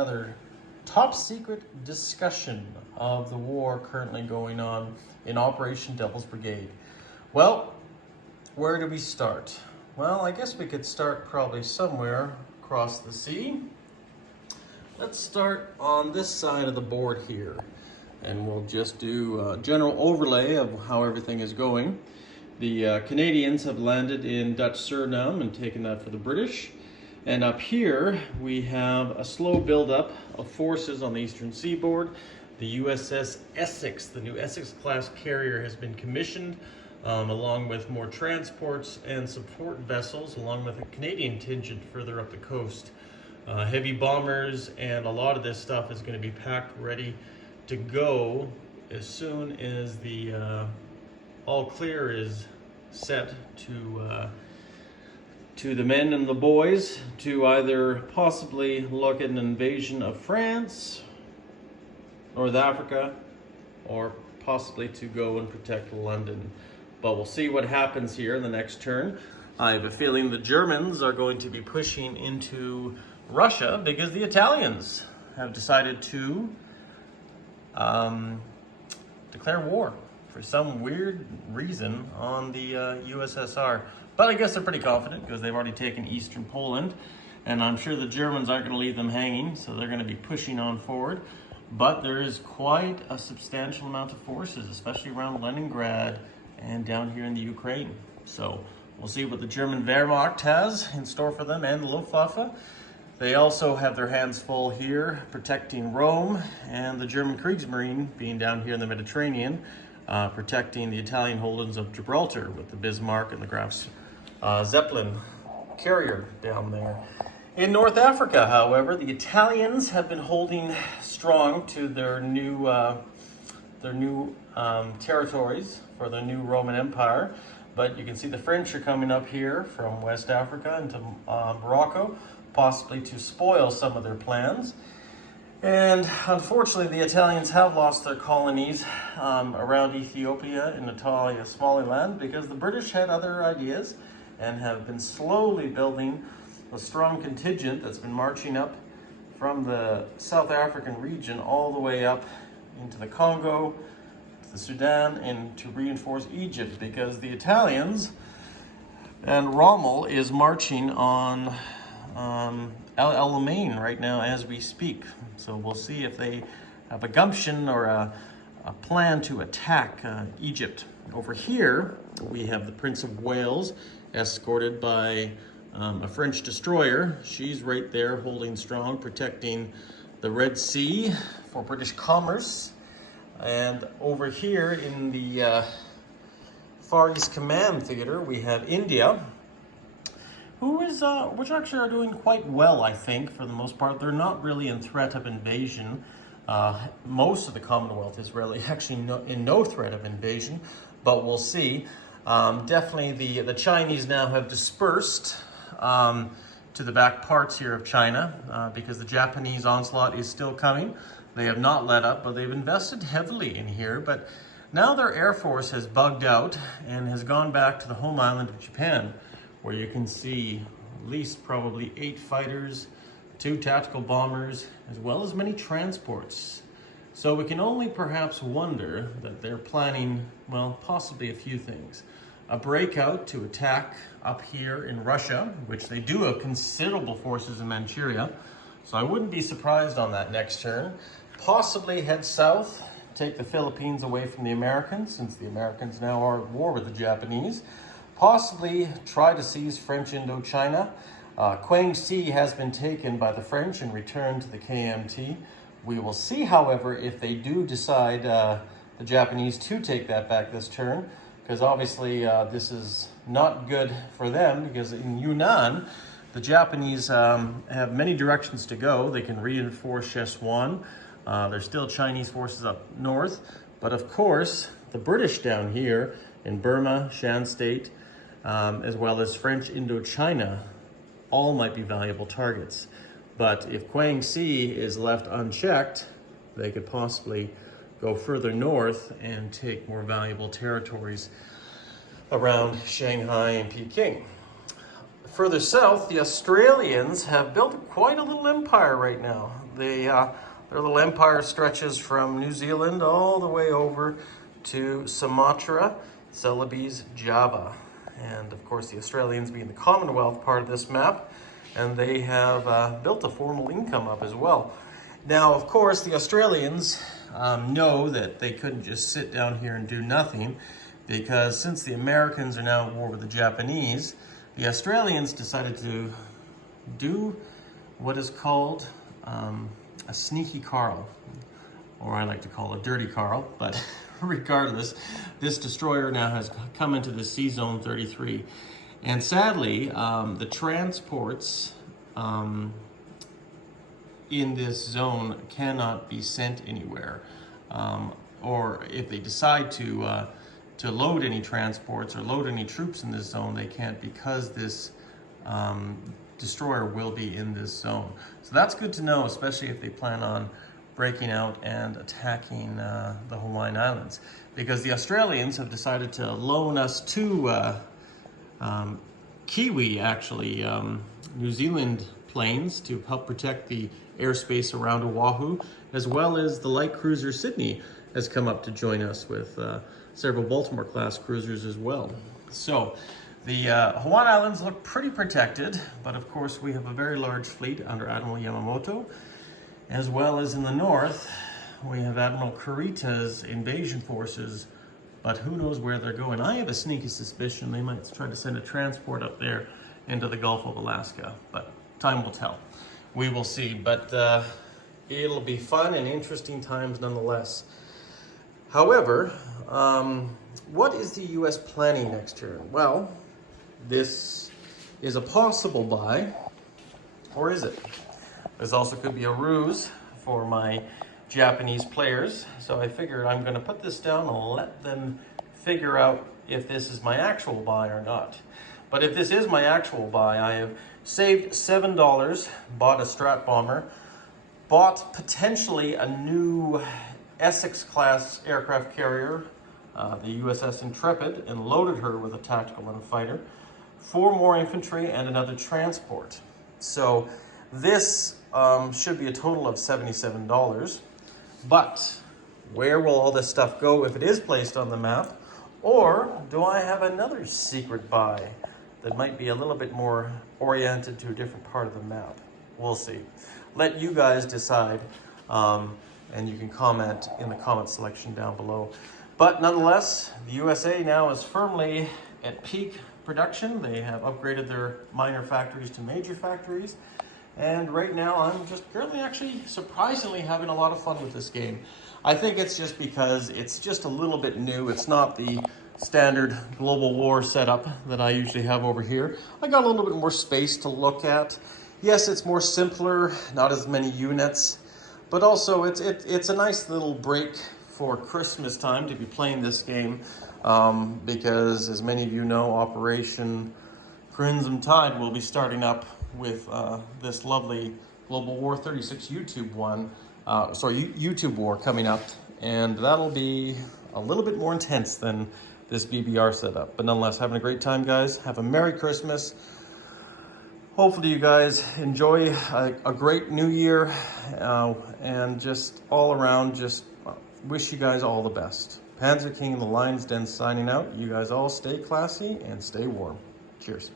another top secret discussion of the war currently going on in Operation Devil's Brigade. Well, where do we start? Well, I guess we could start probably somewhere across the sea. Let's start on this side of the board here, and we'll just do a general overlay of how everything is going. The Canadians have landed in Dutch Suriname and taken that for the British. And up here, we have a slow buildup of forces on the eastern seaboard. The USS Essex, the new Essex-class carrier, has been commissioned, along with more transports and support vessels, along with a Canadian contingent further up the coast. Heavy bombers, and a lot of this stuff is going to be packed ready to go as soon as the all clear is set to the men and the boys to either possibly look at an invasion of France, North Africa, or possibly to go and protect London. But we'll see what happens here in the next turn. I have a feeling the Germans are going to be pushing into Russia because the Italians have decided to declare war for some weird reason on the USSR. But I guess they're pretty confident because they've already taken eastern Poland, and I'm sure the Germans aren't going to leave them hanging, so they're going to be pushing on forward. But there is quite a substantial amount of forces, especially around Leningrad and down here in the Ukraine. So we'll see what the German Wehrmacht has in store for them, and the Luftwaffe. They also have their hands full here protecting Rome, and the German Kriegsmarine being down here in the Mediterranean, protecting the Italian holdings of Gibraltar with the Bismarck and the Graf Zeppelin carrier down there. In North Africa, however, the Italians have been holding strong to their new territories for the new Roman Empire. But you can see the French are coming up here from West Africa into Morocco, possibly to spoil some of their plans. And unfortunately, the Italians have lost their colonies around Ethiopia, in Natalia, Somaliland, because the British had other ideas and have been slowly building a strong contingent that's been marching up from the South African region all the way up into the Congo, to the Sudan, and to reinforce Egypt, because the Italians and Rommel is marching on El Alamein right now as we speak. So we'll see if they have a gumption or a plan to attack Egypt. Over here, we have the Prince of Wales escorted by a French destroyer. She's right there holding strong, protecting the Red Sea for British commerce. And over here in the Far East Command Theater, we have India, which actually are doing quite well, I think, for the most part. They're not really in threat of invasion. Most of the Commonwealth is really actually in no threat of invasion, but we'll see. Definitely the Chinese now have dispersed to the back parts here of China because the Japanese onslaught is still coming. They have not let up, but they've invested heavily in here. But now their Air Force has bugged out and has gone back to the home island of Japan, where you can see at least probably 8 fighters, 2 tactical bombers, as well as many transports. So we can only perhaps wonder that they're planning, well, possibly a few things. A breakout to attack up here in Russia, which they do have considerable forces in Manchuria, so I wouldn't be surprised on that next turn. Possibly head south, take the Philippines away from the Americans, since the Americans now are at war with the Japanese. Possibly try to seize French Indochina. Kwangsi has been taken by the French and returned to the KMT. We will see, however, if they do decide the Japanese to take that back this turn, because obviously this is not good for them, because in Yunnan, the Japanese have many directions to go. They can reinforce Szechuan. There's still Chinese forces up north, but of course, the British down here in Burma, Shan State, as well as French Indochina, all might be valuable targets. But if Kwangsi is left unchecked, they could possibly go further north and take more valuable territories around Shanghai and Peking. Further south, the Australians have built quite a little empire right now. their little empire stretches from New Zealand all the way over to Sumatra, Celebes, Java. And of course the Australians being the Commonwealth part of this map, and they have built a formal income up as well. Now, of course, the Australians know that they couldn't just sit down here and do nothing, because since the Americans are now at war with the Japanese, the Australians decided to do what is called a sneaky Carl, or I like to call it Dirty Carl, but regardless, this destroyer now has come into the Sea Zone 33. And sadly, the transports in this zone cannot be sent anywhere. Or if they decide to load any transports or load any troops in this zone, they can't, because this destroyer will be in this zone. So that's good to know, especially if they plan on breaking out and attacking the Hawaiian Islands, because the Australians have decided to loan us two Kiwi, actually, New Zealand planes to help protect the airspace around Oahu, as well as the light cruiser Sydney has come up to join us with several Baltimore-class cruisers as well. So the Hawaiian Islands look pretty protected, but of course we have a very large fleet under Admiral Yamamoto, as well as in the north we have Admiral Kurita's invasion forces, but who knows where they're going. I have a sneaky suspicion they might try to send a transport up there into the Gulf of Alaska, but time will tell. We will see, but it'll be fun and interesting times nonetheless. However, what is the U.S. planning next year? Well, this is a possible buy, or is it? This also could be a ruse for my Japanese players, so I figured I'm going to put this down and let them figure out if this is my actual buy or not. But if this is my actual buy, I have saved $7, bought a Strat bomber, bought potentially a new Essex-class aircraft carrier, the USS Intrepid, and loaded her with a tactical and a fighter, 4 more infantry, and another transport. So this should be a total of $77. But where will all this stuff go if it is placed on the map? Or do I have another secret buy that might be a little bit more oriented to a different part of the map? We'll see. Let you guys decide, and you can comment in the comment section down below. But nonetheless, the USA now is firmly at peak production. They have upgraded their minor factories to major factories. And right now, I'm just currently actually surprisingly having a lot of fun with this game. I think it's just because it's just a little bit new. It's not the standard global war setup that I usually have over here. I got a little bit more space to look at. Yes, it's more simpler, not as many units, but also it's a nice little break for Christmas time to be playing this game, because as many of you know, Operation Crimson Tide will be starting up with this lovely Global War 36 YouTube YouTube war coming up, and that'll be a little bit more intense than this BBR setup. But nonetheless, having a great time, guys. Have a Merry Christmas. Hopefully you guys enjoy a great new year, and just all around, just wish you guys all the best. Panzer King and the Lion's Den signing out. You guys all stay classy and stay warm. Cheers.